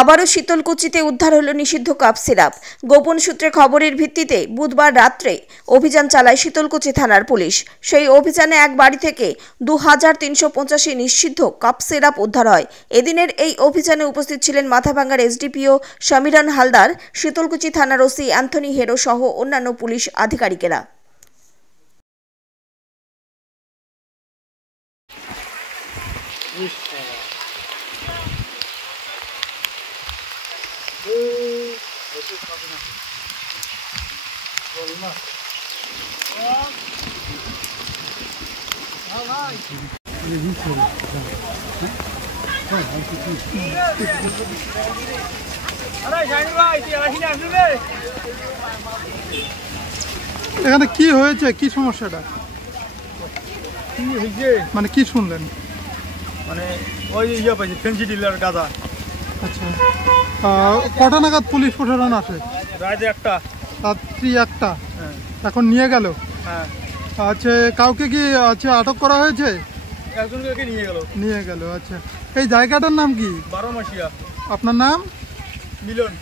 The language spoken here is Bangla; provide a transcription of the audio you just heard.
আবারও শীতলকুচিতে উদ্ধার হলো নিষিদ্ধ কাপ সিরাপ। গোপন সূত্রে খবরের ভিত্তিতে বুধবার রাত্রে অভিযান চালায় শীতলকুচি থানার পুলিশ। সেই অভিযানে এক বাড়ি থেকে 2385 নিষিদ্ধ কাপ সিরাপ উদ্ধার হয়। এদিনের এই অভিযানে উপস্থিত ছিলেন মাথাভাঙ্গার এসডিপিও সমীরণ হালদার, শীতলকুচি থানার ওসি অ্যান্থনি হেরো সহ অন্যান্য পুলিশ আধিকারিকেরা। এখানে কি হয়েছে, কি সমস্যাটা কি হয়েছে মানে কি শুনলেন? মানে ওই ইয়ে পাইছে ফেন্সি ডিলার গাঁজা। আচ্ছা, কটা নাগাদ পুলিশ প্রশাসন আসে? রাতে একটা, রাত্রি একটা। হ্যাঁ এখন নিয়ে গেল? হ্যাঁ। আচ্ছা, কাউকে কি আচ্ছা আটক করা হয়েছে? একজনকে নিয়ে গেল। আচ্ছা, এই জায়গাটার নাম কি? 12 মাসিয়া। আপনার নাম? মিলন।